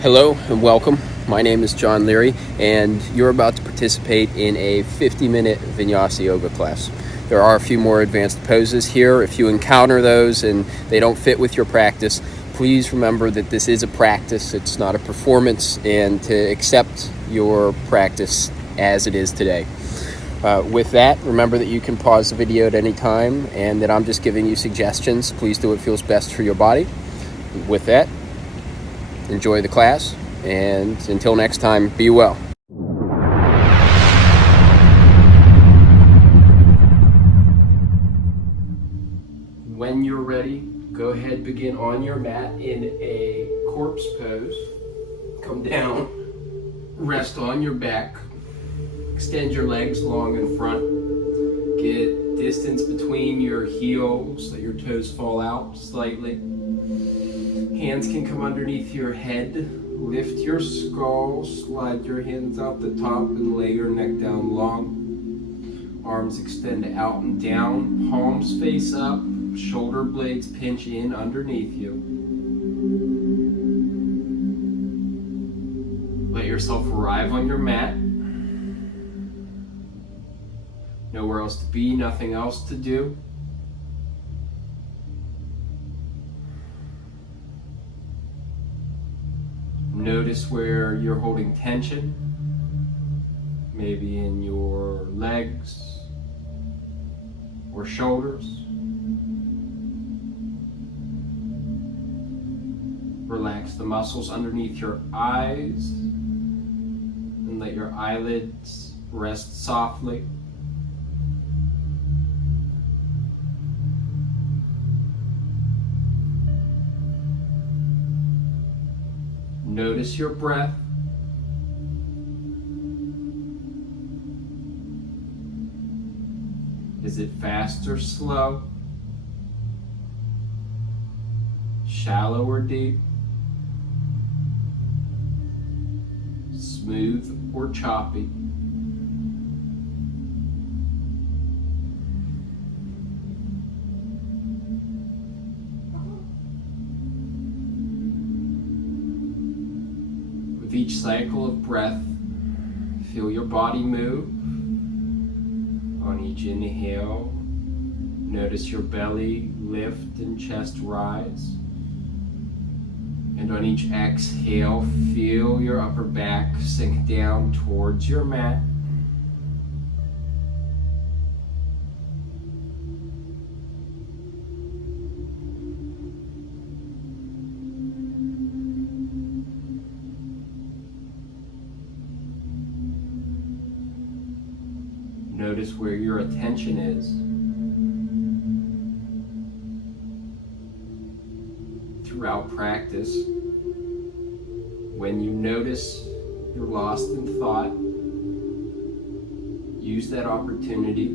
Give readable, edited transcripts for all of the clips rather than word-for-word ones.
Hello and welcome. My name is John Leri, and you're about to participate in a 50-minute Vinyasa yoga class. There are a few more advanced poses here. If you encounter those and they don't fit with your practice, please remember that this is a practice, it's not a performance, and to accept your practice as it is today. With that, remember that you can pause the video at any time and that I'm just giving you suggestions. Please do what feels best for your body. With that, enjoy the class, and until next time, be well. When you're ready, go ahead, begin on your mat in a corpse pose. Come down, rest on your back, extend your legs long in front, get distance between your heels, let your toes fall out slightly. Hands can come underneath your head. Lift your skull, slide your hands out the top and lay your neck down long. Arms extend out and down, palms face up, shoulder blades pinch in underneath you. Let yourself arrive on your mat. Nowhere else to be, nothing else to do. Notice where you're holding tension, maybe in your legs or shoulders. Relax the muscles underneath your eyes and let your eyelids rest softly. Notice your breath. Is it fast or slow? Shallow or deep? Smooth or choppy? With each cycle of breath, feel your body move. On each inhale, notice your belly lift and chest rise. And on each exhale, feel your upper back sink down towards your mat. Notice where your attention is. Throughout practice, when you notice you're lost in thought, use that opportunity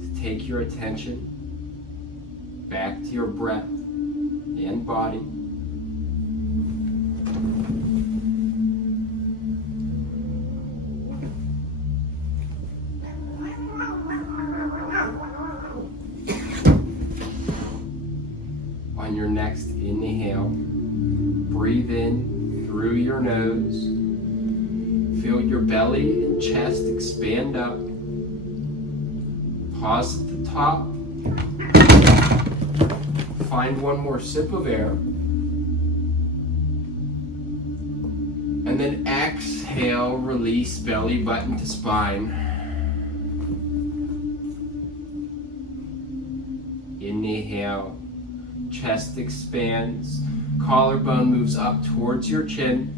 to take your attention back to your breath and body. On your next inhale, breathe in through your nose. Feel your belly and chest expand up. Pause at the top. Find one more sip of air. And then exhale, release belly button to spine. Inhale. Chest expands, collarbone moves up towards your chin.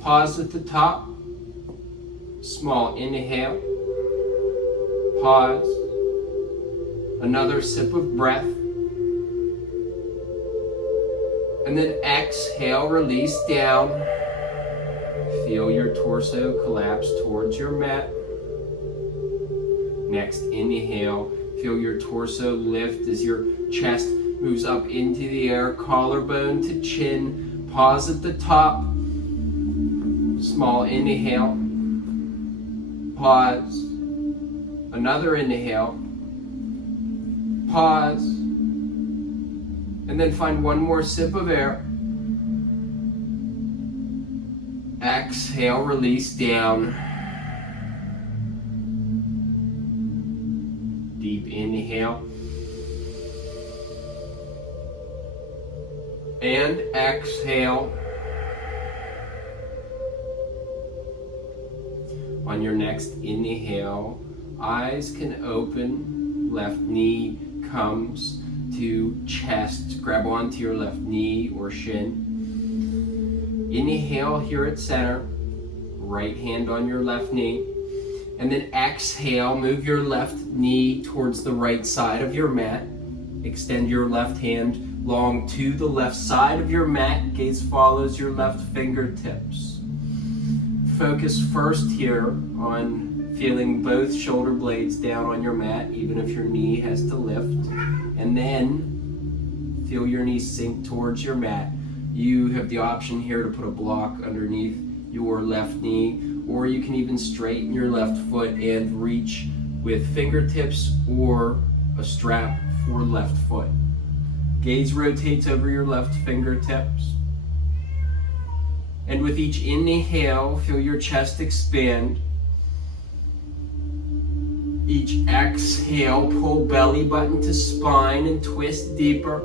Pause at the top, small inhale, pause, another sip of breath, and then exhale, release down. Feel your torso collapse towards your mat. Next inhale, feel your torso lift as your chest moves up into the air, collarbone to chin. Pause at the top. Small inhale. Pause. Another inhale. Pause. And then find one more sip of air. exhale, release down. Deep inhale. And exhale. On your next inhale, eyes can open, left knee comes to chest. Grab onto your left knee or shin. Inhale here at center, right hand on your left knee. And then exhale, move your left knee towards the right side of your mat. Extend your left hand long to the left side of your mat. Gaze follows your left fingertips. Focus first here on feeling both shoulder blades down on your mat, even if your knee has to lift. And then feel your knees sink towards your mat. You have the option here to put a block underneath your left knee, or you can even straighten your left foot and reach with fingertips or a strap for left foot. Gaze rotates over your left fingertips. And with each inhale, feel your chest expand. Each exhale, pull belly button to spine and twist deeper.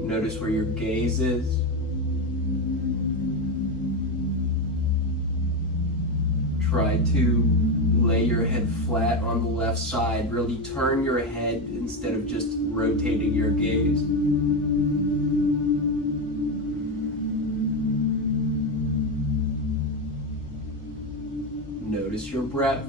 Notice where your gaze is. Try to lay your head flat on the left side. Really turn your head instead of just rotating your gaze. Notice your breath.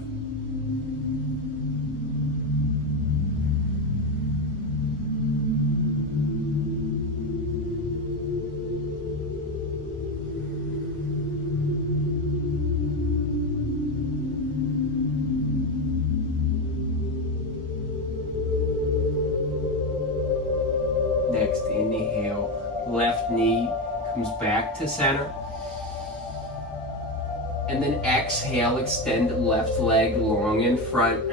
Next inhale, left knee comes back to center. And then exhale, extend left leg long in front.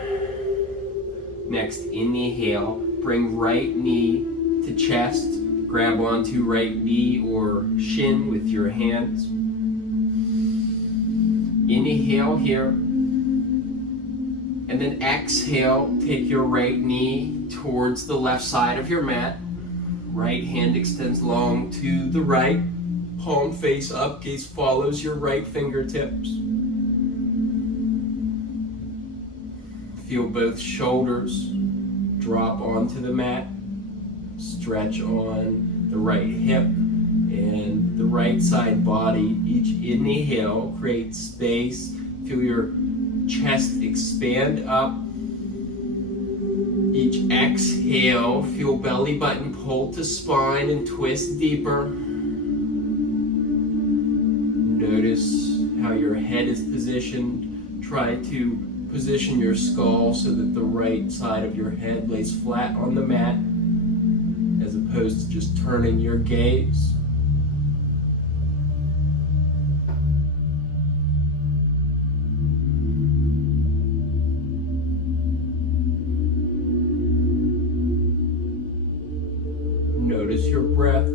Next inhale, bring right knee to chest. Grab onto right knee or shin with your hands. Inhale here. And then exhale, take your right knee towards the left side of your mat. Right hand extends long to the right, palm face up, gaze follows your right fingertips. Feel both shoulders drop onto the mat, stretch on the right hip and the right side body. Each inhale creates space, feel your chest expand up. Each exhale, feel belly button pull to spine and twist deeper. Notice how your head is positioned. Try to position your skull so that the right side of your head lays flat on the mat, as opposed to just turning your gaze. Notice your breath.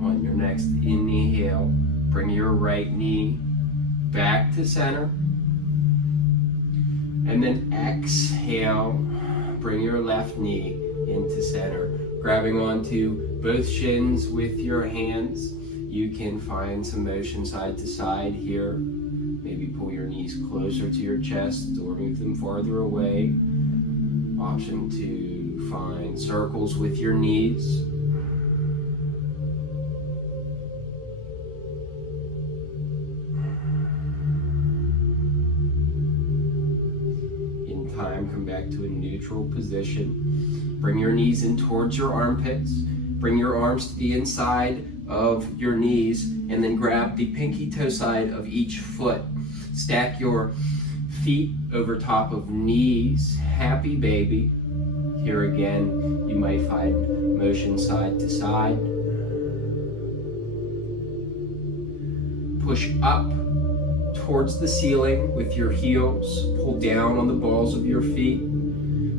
On your next inhale, bring your right knee back to center. And then exhale, bring your left knee into center. Grabbing onto both shins with your hands. You can find some motion side to side here. Maybe pull your knees closer to your chest or move them farther away. Option to find circles with your knees. In time, come back to a neutral position. Bring your knees in towards your armpits. Bring your arms to the inside of your knees and then grab the pinky toe side of each foot. Stack your feet over top of knees, happy baby. Here again, you might find motion side to side. Push up towards the ceiling with your heels. Pull down on the balls of your feet.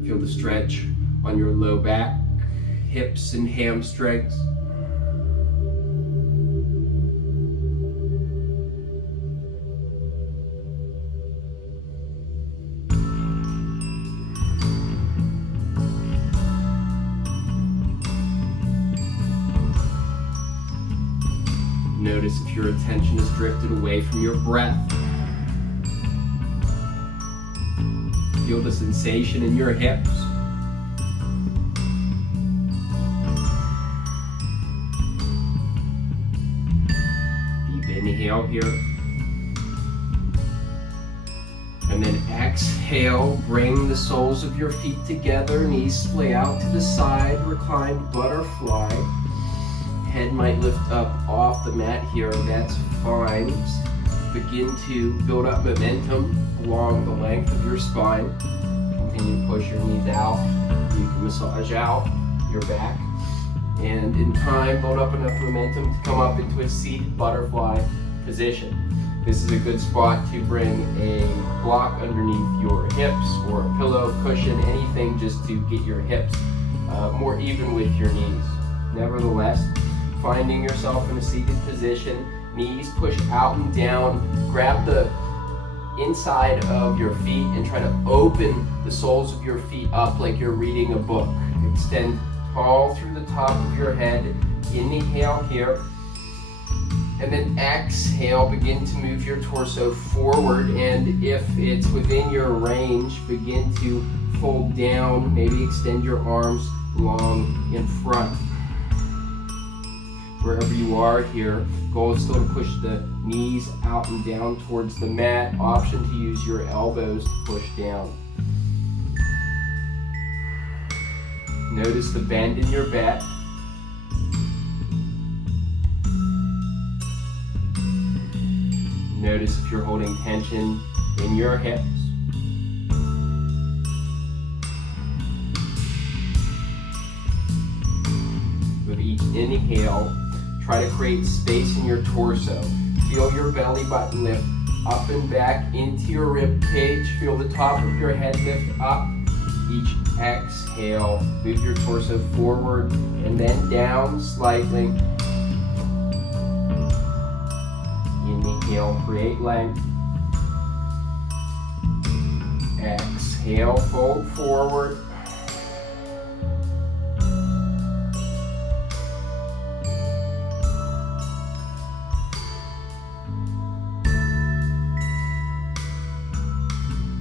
Feel the stretch on your low back, hips and hamstrings. Notice if your attention has drifted away from your breath. Feel the sensation in your hips. Deep inhale here. And then exhale, bring the soles of your feet together, knees splay out to the side, reclined butterfly. Head might lift up off the mat here, that's fine. Begin to build up momentum along the length of your spine. Continue to push your knees out. You can massage out your back. And in time, build up enough momentum to come up into a seated butterfly position. This is a good spot to bring a block underneath your hips or a pillow, cushion, anything just to get your hips more even with your knees. Nevertheless, finding yourself in a seated position, knees push out and down, grab the inside of your feet and try to open the soles of your feet up like you're reading a book. Extend tall through the top of your head. Inhale here. And then exhale, begin to move your torso forward, and if it's within your range, begin to fold down, maybe extend your arms long in front. Wherever you are here, goal is still to push the knees out and down towards the mat. Option to use your elbows to push down. Notice the bend in your back. Notice if you're holding tension in your hips. With each inhale, try to create space in your torso. Feel your belly button lift up and back into your rib cage. Feel the top of your head lift up. Each exhale, move your torso forward and then down slightly. Inhale, create length. Exhale, fold forward.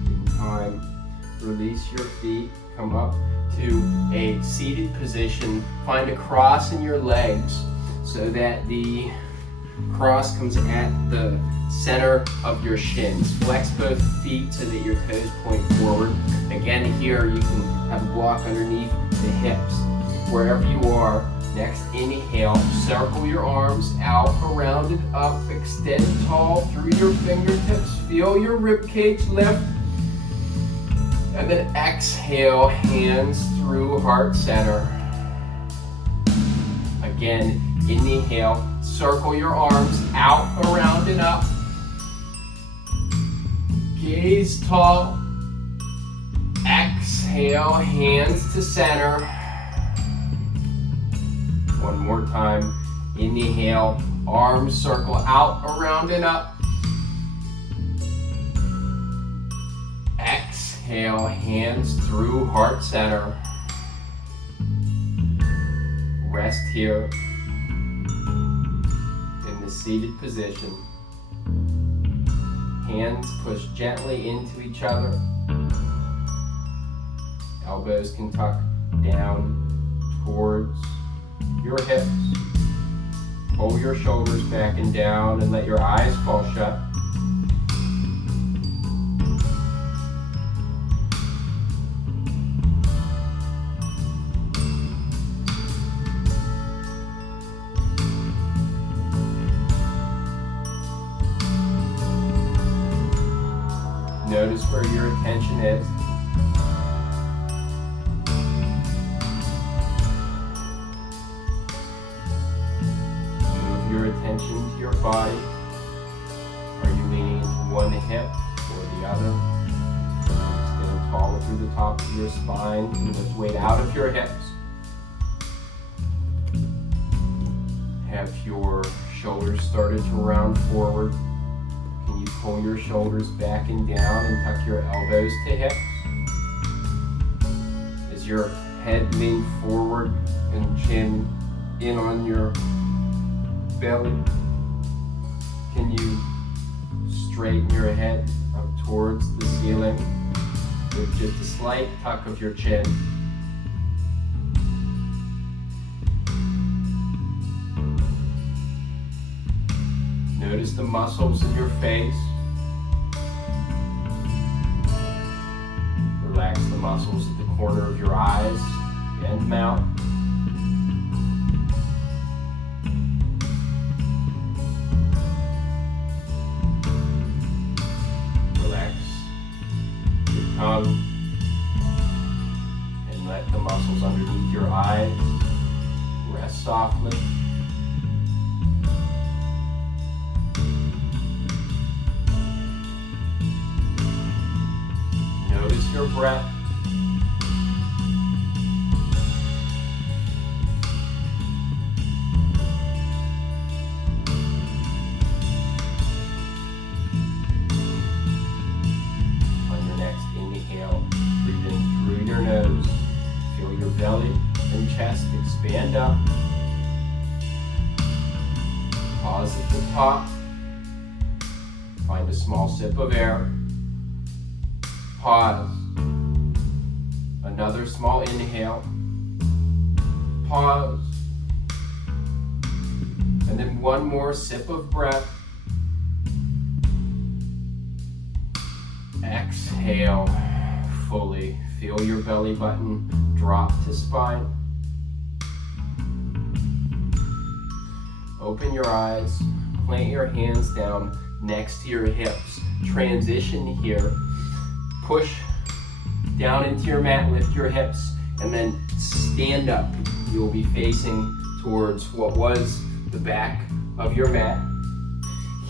In time, release your feet, come up to a seated position. Find a cross in your legs so that the cross comes at the center of your shins. Flex both feet so that your toes point forward. Again, here you can have a block underneath the hips. Wherever you are, next inhale, circle your arms out, around and up, extend tall through your fingertips. Feel your rib cage lift. And then exhale, hands through heart center. Again, inhale, circle your arms out, around and up. Gaze tall. Exhale, hands to center. One more time. Inhale, arms circle out, around and up. Exhale, hands through heart center. Rest here in the seated position. Hands push gently into each other. Elbows can tuck down towards your hips. Pull your shoulders back and down and let your eyes fall shut. Notice where your attention is. Move your attention to your body. Are you leaning into one hip or the other? Stand tall through the top of your spine and lift weight out of your hips. Have your shoulders started to round forward. Can you pull your shoulders back and down and tuck your elbows to hips? Is your head leaned forward and chin in on your belly? Can you straighten your head up towards the ceiling with just a slight tuck of your chin? Notice the muscles in your face. Relax the muscles at the corner of your eyes and mouth. Relax your tongue and let the muscles underneath your eyes rest softly. Notice your breath. On your next inhale, breathe in through your nose. Feel your belly and chest expand up. Pause at the top. Find a small sip of air. Pause. Another small inhale. Pause. And then one more sip of breath. Exhale fully. Feel your belly button drop to spine. Open your eyes. Plant your hands down next to your hips. Transition here. Push down into your mat, lift your hips, and then stand up. You'll be facing towards what was the back of your mat.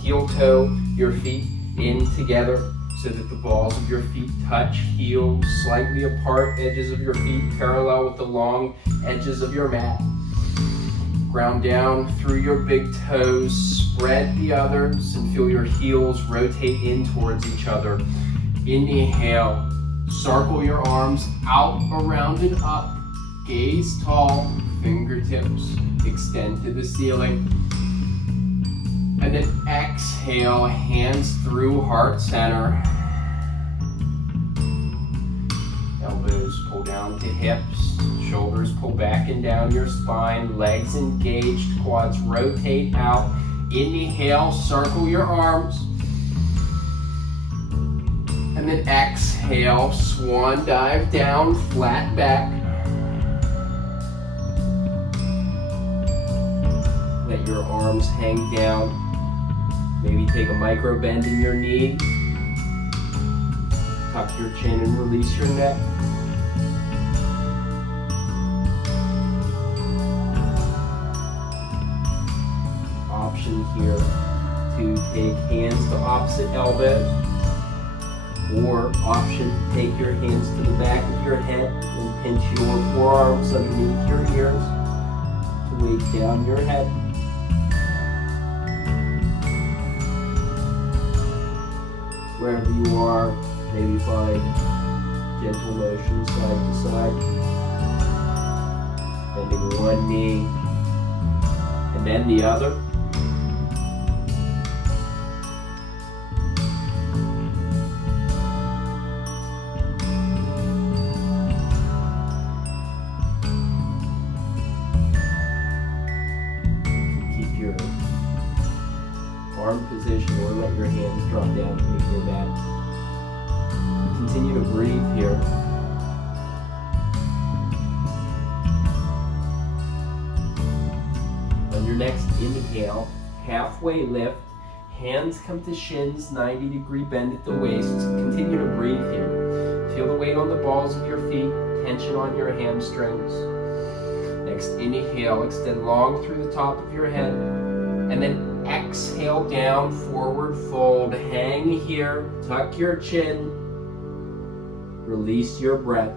Heel toe your feet in together so that the balls of your feet touch, heels slightly apart, edges of your feet parallel with the long edges of your mat. Ground down through your big toes, spread the others, and feel your heels rotate in towards each other. Inhale, circle your arms out, around, and up. Gaze tall, fingertips extend to the ceiling. And then exhale, hands through heart center. Elbows pull down to hips, shoulders pull back and down your spine, legs engaged, quads rotate out. Inhale, circle your arms. And then exhale, swan dive down, flat back. Let your arms hang down. Maybe take a micro bend in your knee. Tuck your chin and release your neck. Option here to take hands to opposite elbows. Or option to take your hands to the back of your head and pinch your forearms underneath your ears to weigh down your head. Wherever you are, maybe find gentle motion side to side. Bending one knee and then the other. Arm position, or let your hands drop down to meet your mat. Continue to breathe here. On your next inhale, halfway lift, Hands come to shins, 90-degree bend at the waist. Continue to breathe here. Feel the weight on the balls of your feet, tension on your hamstrings. Next, inhale, extend long through the top of your head. And then exhale down, forward fold. Hang here, tuck your chin. Release your breath.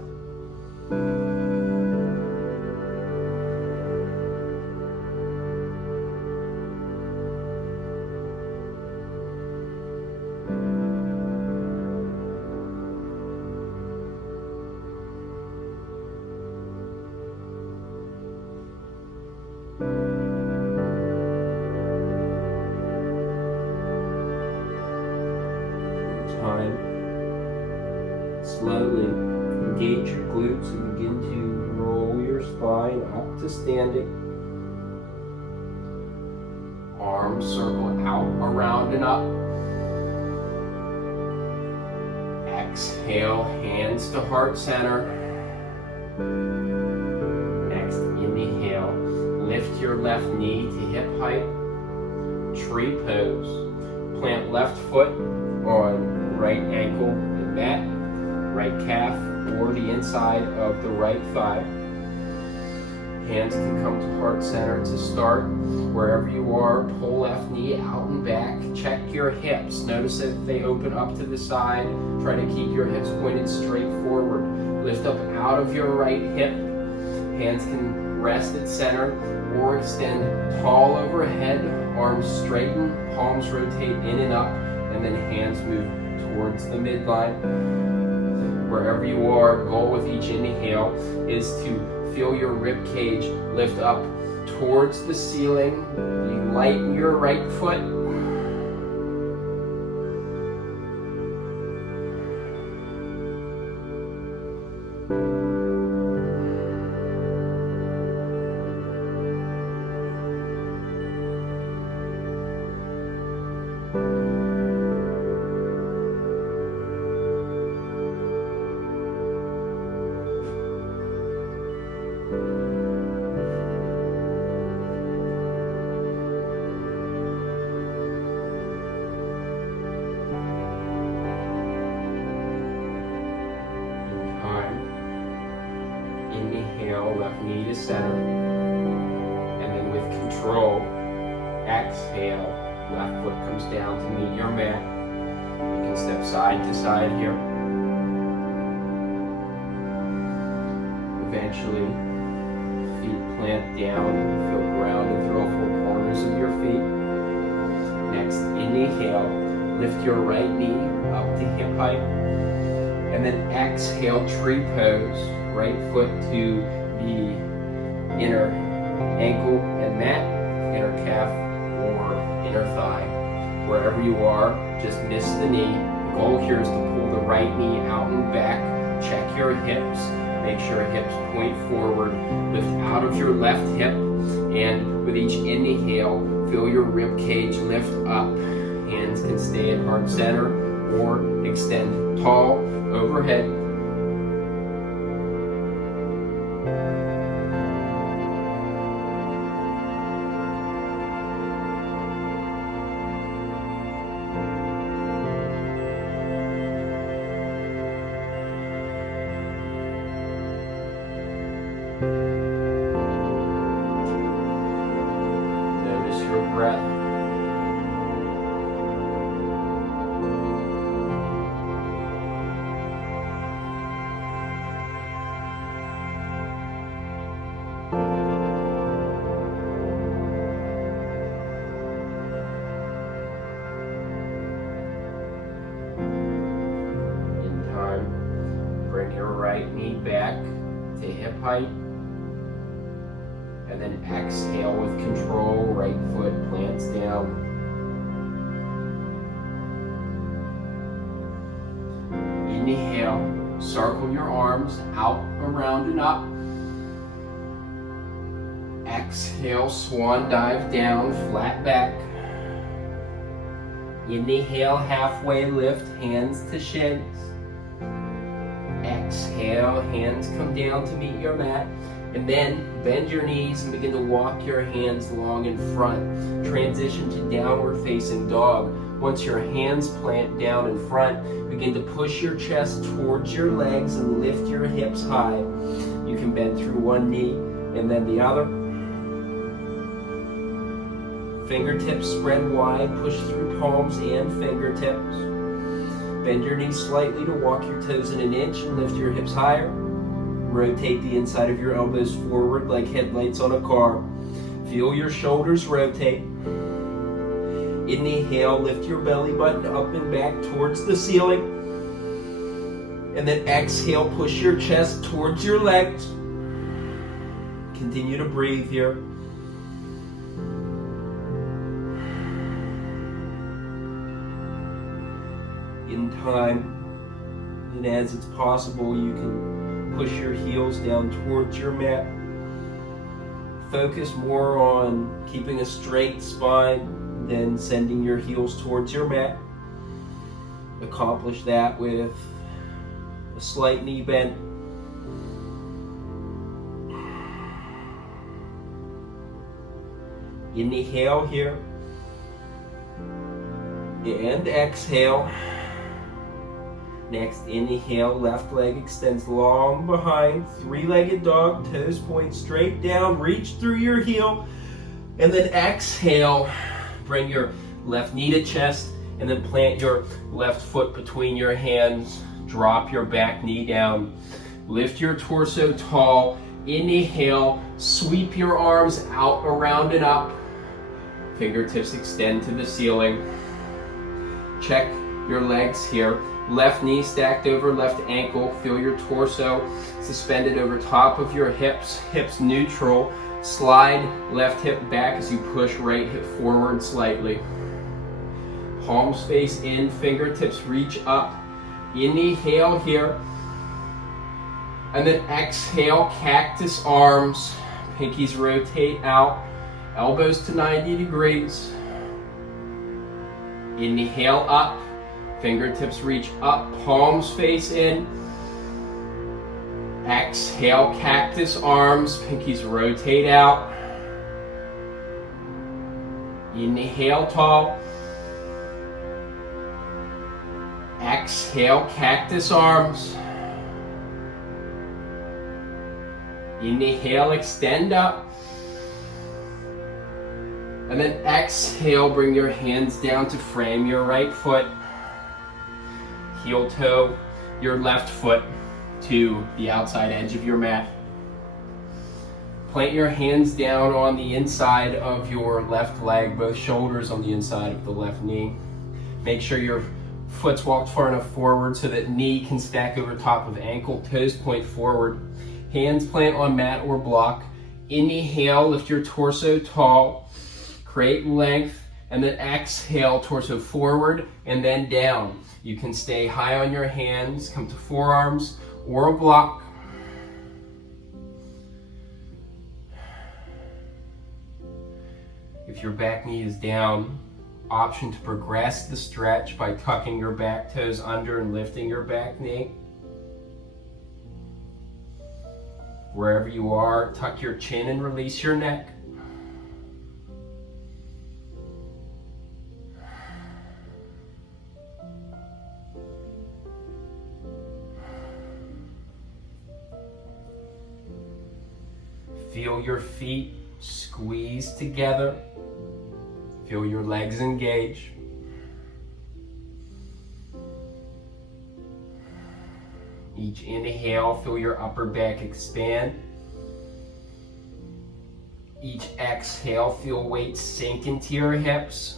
Slowly engage your glutes and begin to roll your spine up to standing. Arms circle out, around, and up. Exhale, hands to heart center. Next, inhale, lift your left knee to hip height. Tree pose. Plant left foot on right ankle and mat. Right calf or the inside of the right thigh. Hands can come to heart center to start. Wherever you are, pull left knee out and back. Check your hips. Notice if they open up to the side. Try to keep your hips pointed straight forward. Lift up out of your right hip. Hands can rest at center or extend tall overhead. Arms straighten, palms rotate in and up, and then hands move towards the midline. Wherever you are, goal with each inhale is to feel your rib cage lift up towards the ceiling. You lighten your right foot. Inhale, left knee to center. And then with control, exhale, left foot comes down to meet your mat. You can step side to side here. Eventually, feet plant down. Feel grounded through all four corners of your feet. Next, inhale, lift your right knee up to hip height. And then exhale, tree pose. Right foot to the inner ankle and mat, inner calf or inner thigh. Wherever you are, just miss the knee. The goal here is to pull the right knee out and back. Check your hips. Make sure hips point forward. Lift out of your left hip. And with each inhale, feel your rib cage lift up. Hands can stay at heart center or extend tall overhead. Notice your breath. In time, bring your right knee back to hip height. And then exhale with control, right foot plants down. Inhale, circle your arms out, around, and up. Exhale, swan dive down, flat back. Inhale, halfway lift, hands to shins. Exhale, hands come down to meet your mat. And then bend your knees and begin to walk your hands long in front. Transition to downward facing dog. Once your hands plant down in front, begin to push your chest towards your legs and lift your hips high. You can bend through one knee and then the other. Fingertips spread wide, push through palms and fingertips. Bend your knees slightly to walk your toes in an inch and lift your hips higher. Rotate the inside of your elbows forward like headlights on a car. Feel your shoulders rotate. Inhale, lift your belly button up and back towards the ceiling. And then exhale, push your chest towards your legs. Continue to breathe here. In time, and as it's possible, you can push your heels down towards your mat. Focus more on keeping a straight spine than sending your heels towards your mat. Accomplish that with a slight knee bend. Inhale here. And exhale. Next, inhale, left leg extends long behind, three-legged dog, toes point straight down, reach through your heel, and then exhale, bring your left knee to chest, and then plant your left foot between your hands, drop your back knee down, lift your torso tall, inhale, sweep your arms out, around and up, fingertips extend to the ceiling, check your legs here. Left knee stacked over left ankle. Feel your torso suspended over top of your hips. Hips neutral. Slide left hip back as you push right hip forward slightly. Palms face in, fingertips reach up. Inhale here. And then exhale, cactus arms. Pinkies rotate out. Elbows to 90 degrees. Inhale up. Fingertips reach up, palms face in. Exhale, cactus arms, pinkies rotate out. Inhale, tall. Exhale, cactus arms. Inhale, extend up. And then exhale, bring your hands down to frame your right foot. Heel toe your left foot to the outside edge of your mat. Plant your hands down on the inside of your left leg, both shoulders on the inside of the left knee. Make sure your foot's walked far enough forward so that knee can stack over top of ankle, toes point forward. Hands plant on mat or block. Inhale, lift your torso tall, create length, and then exhale, torso forward and then down. You can stay high on your hands, come to forearms or a block. If your back knee is down, option to progress the stretch by tucking your back toes under and lifting your back knee. Wherever you are, tuck your chin and release your neck. Feel your feet squeeze together. Feel your legs engage. Each inhale, feel your upper back expand. Each exhale, feel weight sink into your hips.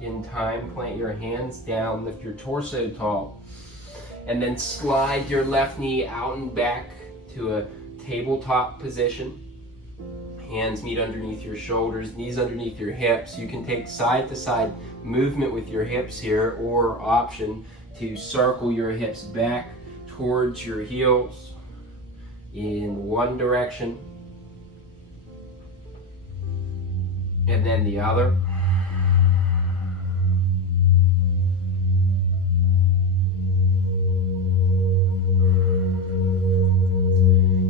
In time, plant your hands down, lift your torso tall, and then slide your left knee out and back to a tabletop position. Hands meet underneath your shoulders, knees underneath your hips. You can take side to side movement with your hips here, or option to circle your hips back towards your heels. in one direction and then the other.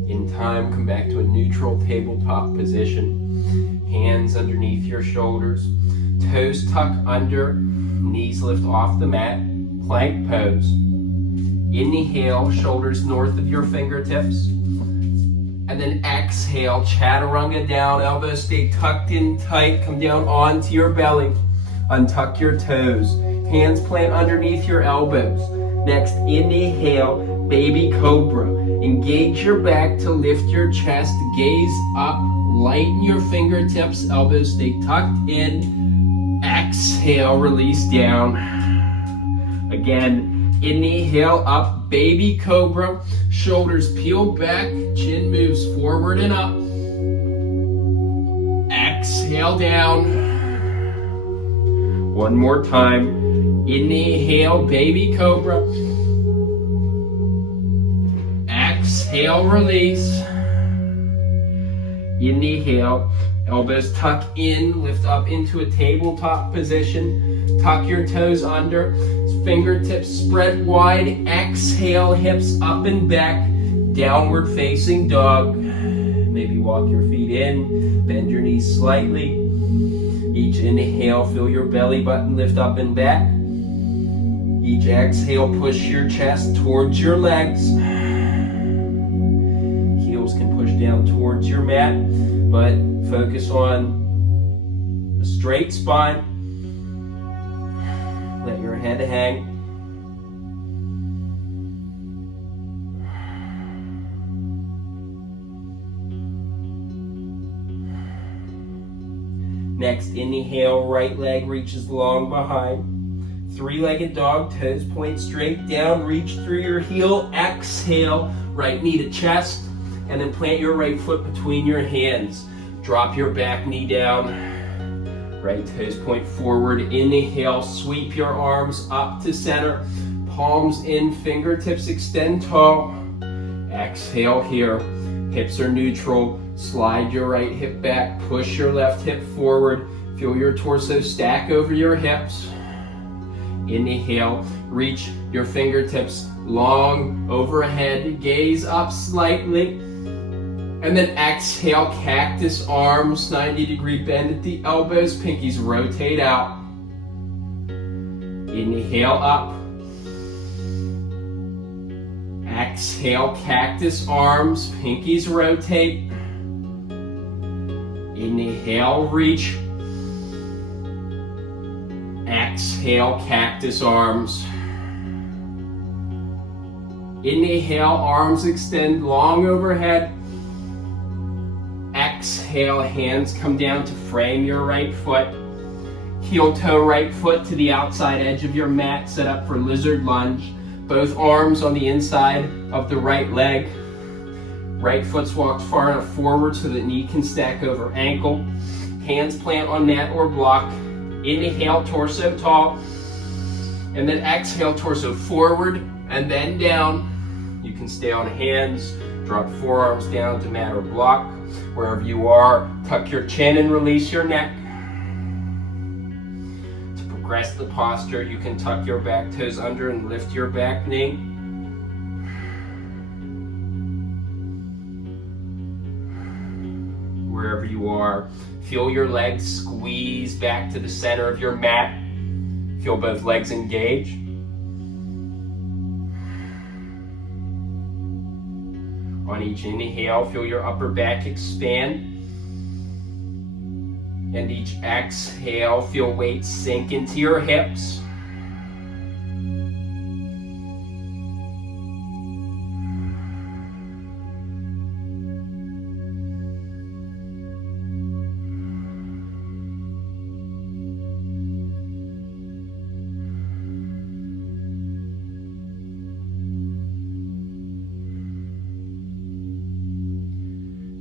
In time, come back to a neutral tabletop position. Hands underneath your shoulders, toes tuck under, knees lift off the mat, plank pose. Inhale, shoulders north of your fingertips. And then exhale, chaturanga down, elbows stay tucked in tight, come down onto your belly. Untuck your toes, hands plant underneath your elbows. Next, inhale, baby cobra. Engage your back to lift your chest, gaze up, lighten your fingertips, elbows stay tucked in. Exhale, release down. Again, inhale up, baby cobra. Shoulders peel back, chin moves forward and up. Exhale down. One more time. Inhale, baby cobra. Exhale, release. Inhale, elbows tuck in, lift up into a tabletop position. Tuck your toes under, fingertips spread wide. Exhale, hips up and back, downward facing dog. Maybe walk your feet in, bend your knees slightly. Each inhale, feel your belly button lift up and back. Each exhale, push your chest towards your legs. Heels can push down towards your mat, but focus on a straight spine. Let your head hang. Next, inhale, right leg reaches long behind. Three-legged dog, toes point straight down, reach through your heel. Exhale, right knee to chest, and then plant your right foot between your hands. Drop your back knee down. Right toes point forward. Inhale, sweep your arms up to center. Palms in, fingertips extend tall. Exhale here. Hips are neutral. Slide your right hip back. Push your left hip forward. Feel your torso stack over your hips. Inhale, reach your fingertips long overhead. Gaze up slightly. And then exhale, cactus arms, 90-degree bend at the elbows, pinkies rotate out. Inhale up. Exhale, cactus arms, pinkies rotate. Inhale, reach. Exhale, cactus arms. Inhale, arms extend long overhead. Exhale, hands come down to frame your right foot. Heel toe right foot to the outside edge of your mat, set up for lizard lunge. Both arms on the inside of the right leg. Right foot's walked far enough forward so that knee can stack over ankle. Hands plant on mat or block. Inhale, torso tall. And then exhale, torso forward and then down. You can stay on hands. Drop forearms down to mat or block. Wherever you are, tuck your chin and release your neck. To progress the posture, you can tuck your back toes under and lift your back knee. Wherever you are, feel your legs squeeze back to the center of your mat. Feel both legs engage. On each inhale, feel your upper back expand. And each exhale, feel weight sink into your hips.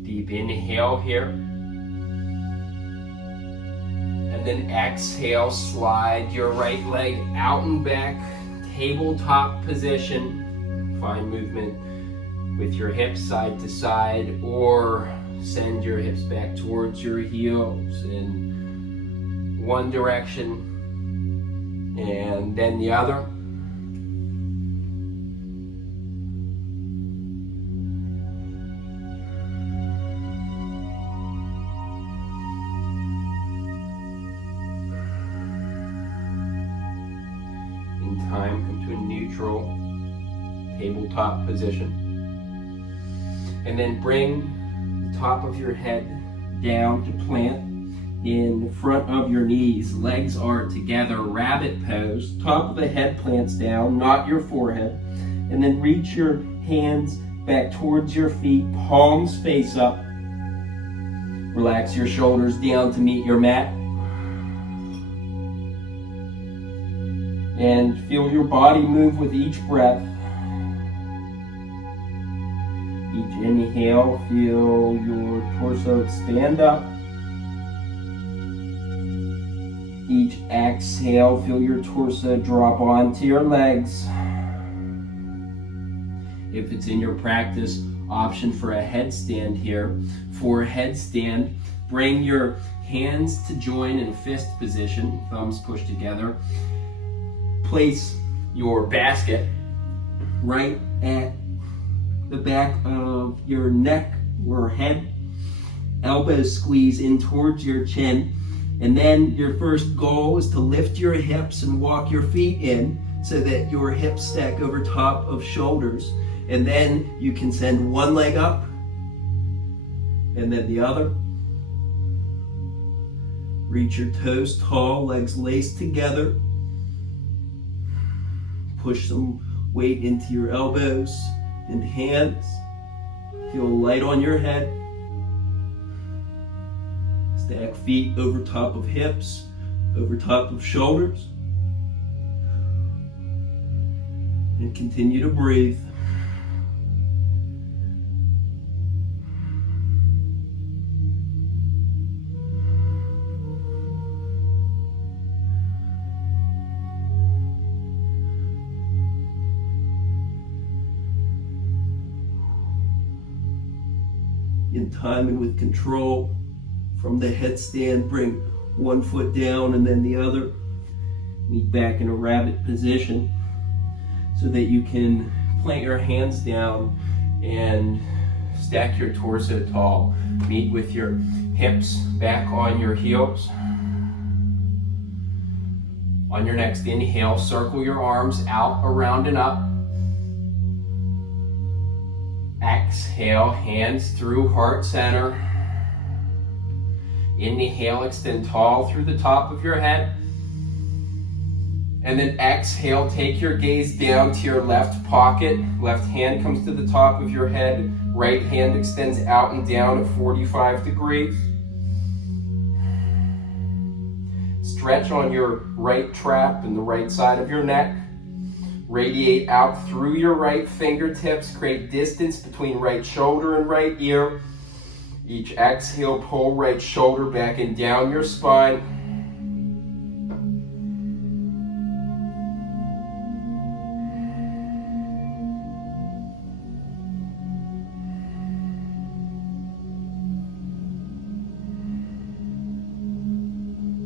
Deep inhale here. And then exhale, slide your right leg out and back, tabletop position. Find movement with your hips side to side, or send your hips back towards your heels in one direction and then the other. In time, come to a neutral tabletop position. And then bring the top of your head down to plant in front of your knees. Legs are together, rabbit pose. Top of the head plants down, not your forehead. And then reach your hands back towards your feet, palms face up. Relax your shoulders down to meet your mat. And feel your body move with each breath. Each inhale, feel your torso expand up. Each exhale, feel your torso drop onto your legs. If it's in your practice, option for a headstand here. For a headstand, bring your hands to join in a fist position, thumbs pushed together. Place your basket right at the back of your neck or head. Elbows squeeze in towards your chin. And then your first goal is to lift your hips and walk your feet in so that your hips stack over top of shoulders. And then you can send one leg up and then the other. Reach your toes tall, legs laced together. Push some weight into your elbows and hands. Feel light on your head. Stack feet over top of hips, over top of shoulders. And continue to breathe. In time and with control, from the headstand, bring one foot down and then the other. Meet back in a rabbit position so that you can plant your hands down and stack your torso tall. Meet with your hips back on your heels. On your next inhale, circle your arms out, around, and up. Exhale, hands through heart center. Inhale, extend tall through the top of your head. And then exhale, take your gaze down to your left pocket. Left hand comes to the top of your head. Right hand extends out and down at 45 degrees. Stretch on your right trap and the right side of your neck. Radiate out through your right fingertips. Create distance between right shoulder and right ear. Each exhale, pull right shoulder back and down your spine.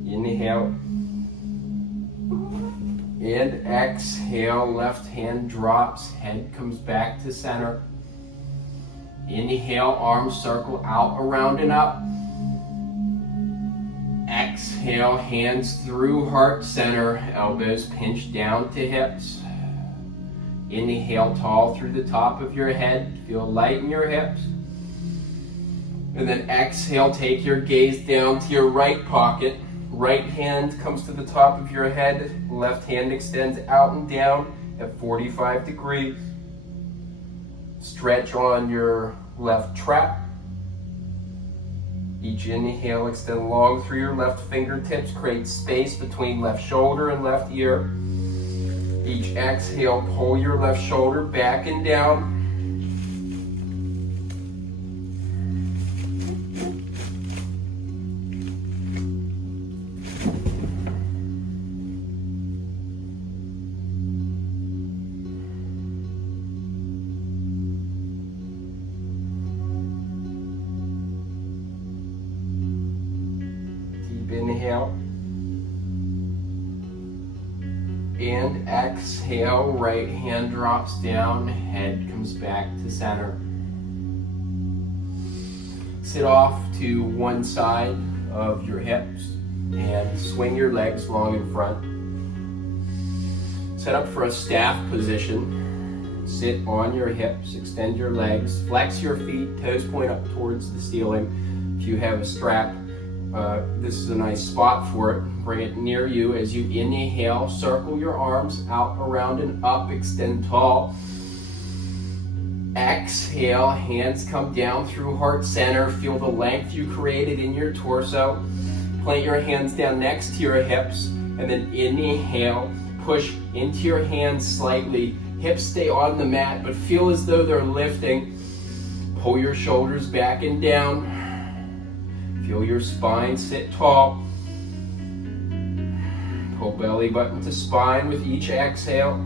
Inhale. And exhale, left hand drops, head comes back to center. Inhale, arms circle out, around, and up. Exhale, hands through heart center, elbows pinch down to hips. Inhale, tall through the top of your head, feel light in your hips. And then exhale, take your gaze down to your right pocket. Right hand comes to the top of your head, left hand extends out and down at 45 degrees. Stretch on your left trap. Each inhale, extend long through your left fingertips, create space between left shoulder and left ear. Each exhale, pull your left shoulder back and down. exhale, right hand drops down, head comes back to center. Sit off to one side of your hips and swing your legs long in front. Set up for a staff position. Sit on your hips, extend your legs, flex your feet, toes point up towards the ceiling. If you have a strap, this is a nice spot for it. Bring it near you as you inhale. Circle your arms out, around, and up. Extend tall. Exhale, hands come down through heart center. Feel the length you created in your torso. Plant your hands down next to your hips, and then inhale. Push into your hands slightly. Hips stay on the mat, but feel as though they're lifting. Pull your shoulders back and down. Feel your spine sit tall. Pull belly button to spine with each exhale.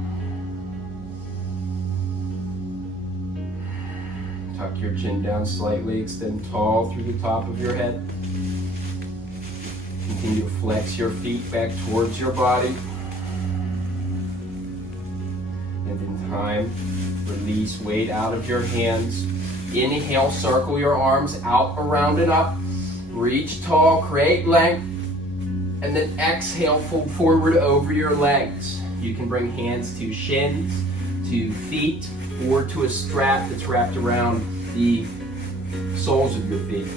Tuck your chin down slightly, extend tall through the top of your head. Continue to flex your feet back towards your body. And in time, release weight out of your hands. Inhale, circle your arms out, around, and up. Reach tall, create length. And then exhale, fold forward over your legs. You can bring hands to shins, to feet, or to a strap that's wrapped around the soles of your feet.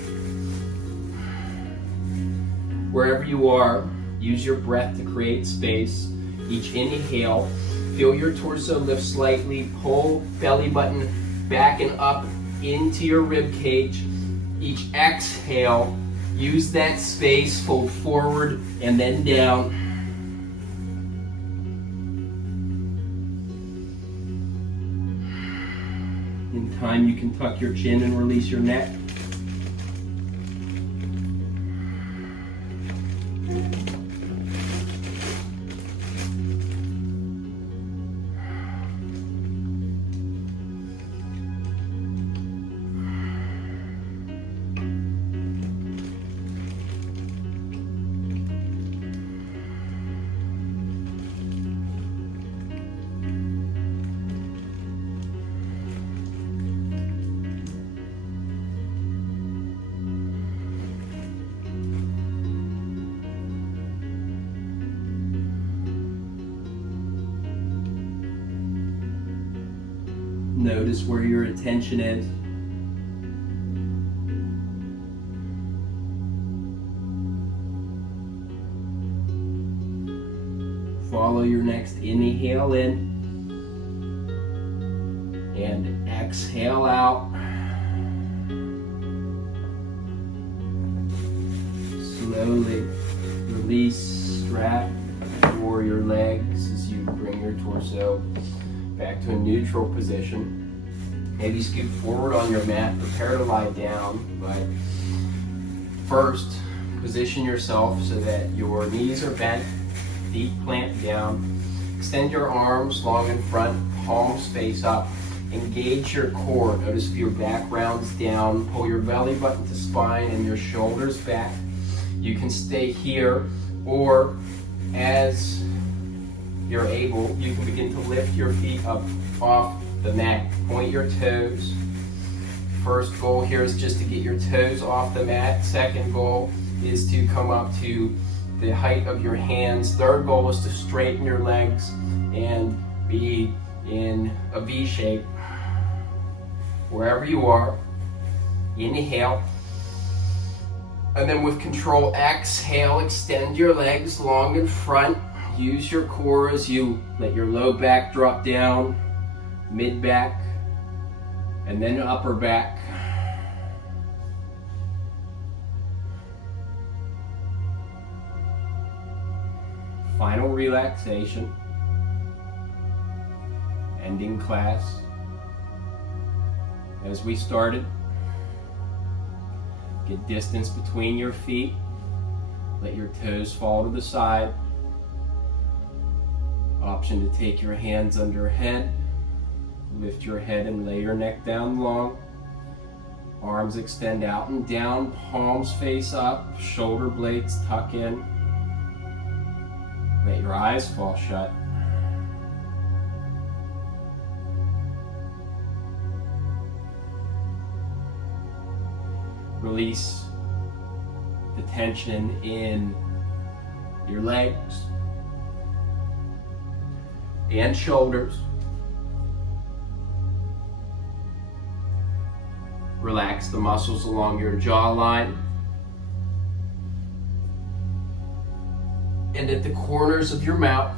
Wherever you are, use your breath to create space. Each inhale, feel your torso lift slightly, pull belly button back and up into your rib cage. Each exhale, use that space, fold forward and then down. In time, you can tuck your chin and release your neck. Notice where your attention is. Follow your next inhale in and exhale out. Slowly release strap for your legs as you bring your torso back to a neutral position. Maybe scoot forward on your mat, prepare to lie down, but first position yourself so that your knees are bent, feet plant down. Extend your arms long in front, palms face up. Engage your core. Notice if your back rounds down, pull your belly button to spine and your shoulders back. You can stay here, or as you're able, you can begin to lift your feet up off the mat. Point your toes. First goal here is just to get your toes off the mat. Second goal is to come up to the height of your hands. Third goal is to straighten your legs and be in a V shape. Wherever you are, inhale. And then with control, exhale, extend your legs long in front. Use your core as you let your low back drop down, mid back, and then upper back. Final relaxation. Ending class. As we started, get distance between your feet. Let your toes fall to the side. Option to take your hands under head. Lift your head and lay your neck down long. Arms extend out and down, palms face up, shoulder blades tuck in. Let your eyes fall shut. Release the tension in your legs and shoulders. Relax the muscles along your jawline and at the corners of your mouth.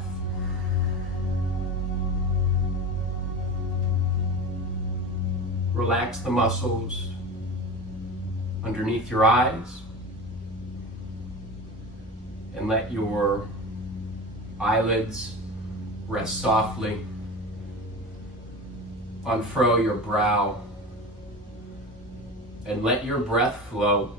Relax the muscles underneath your eyes and let your eyelids rest softly. Unfurl your brow and let your breath flow.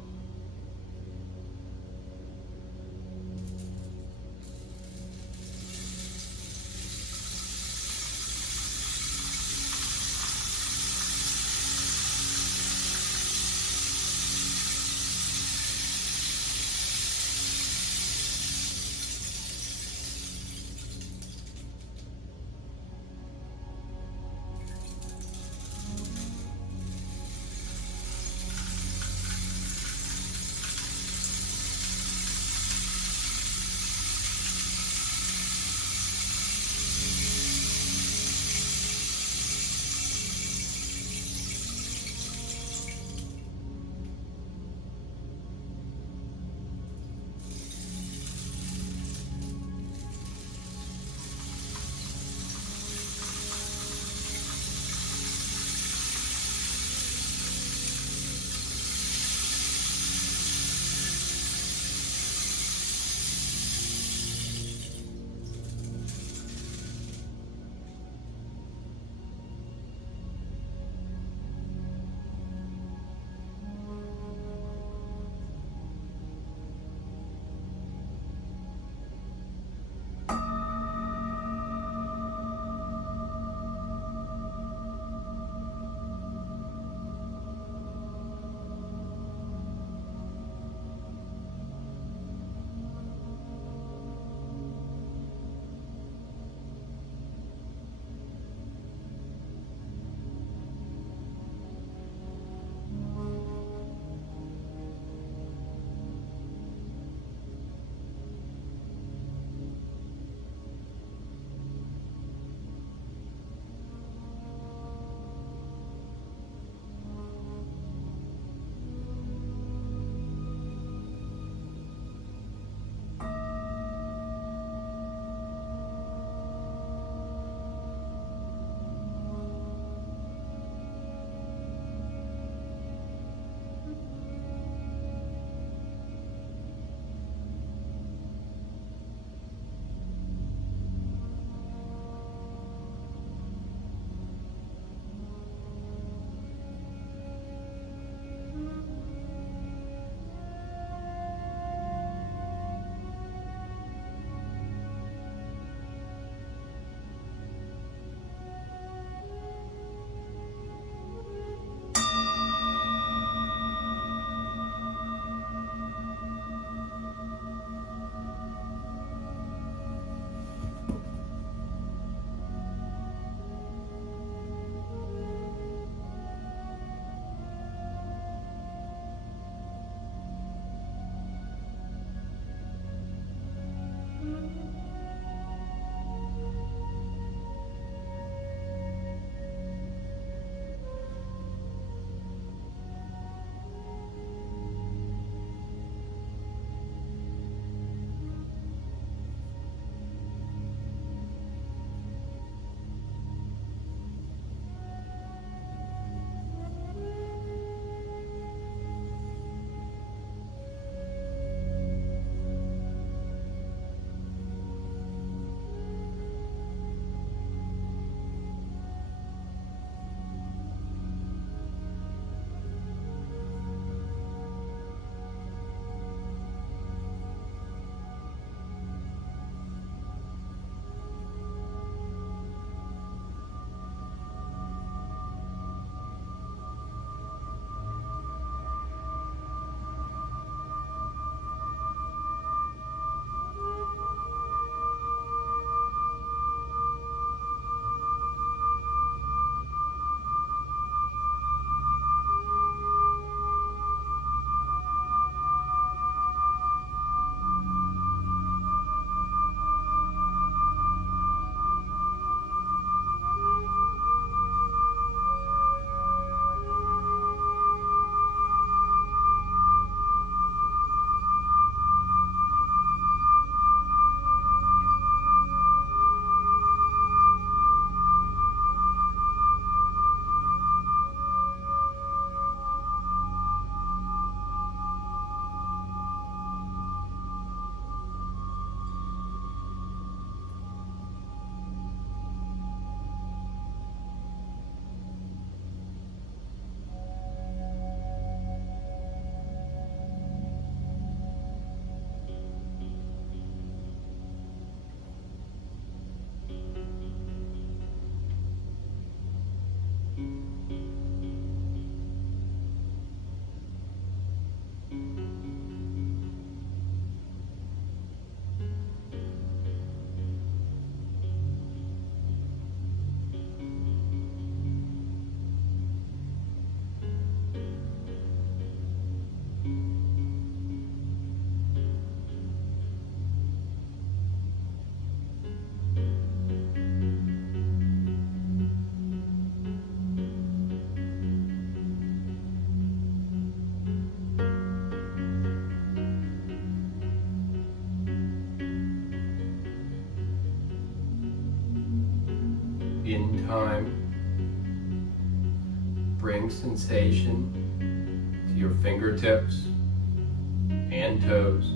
In time, bring sensation to your fingertips and toes.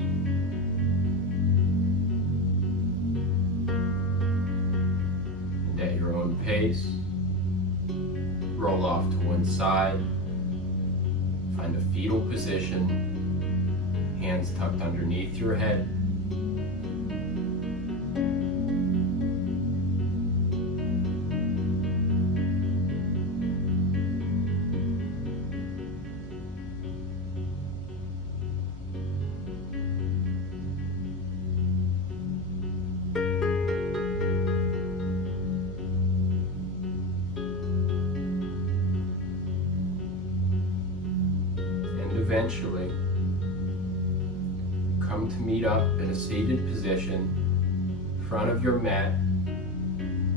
And at your own pace, roll off to one side, find a fetal position, hands tucked underneath your head. Eventually, come to meet up in a seated position, front of your mat,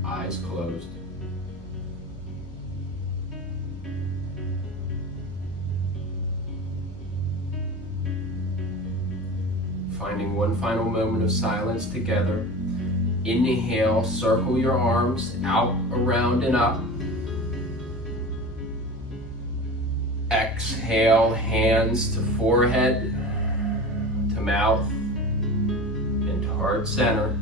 eyes closed. Finding one final moment of silence together. Inhale, circle your arms out, around, and up. Exhale, hands to forehead, to mouth, and to heart center.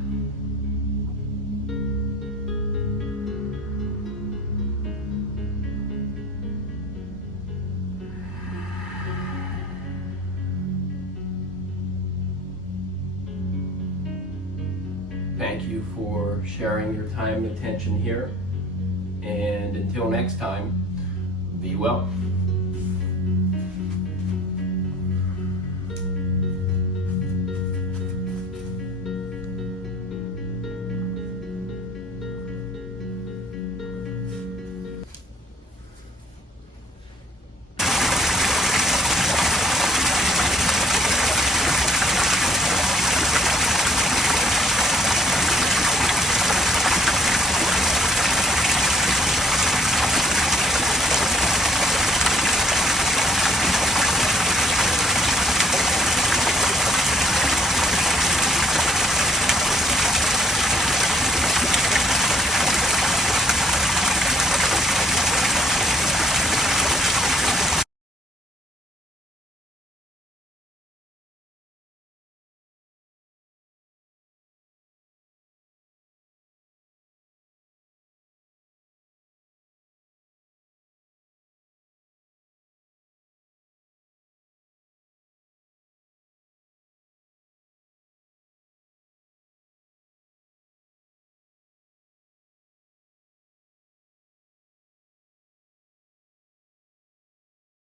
Thank you for sharing your time and attention here. And until next time, be well.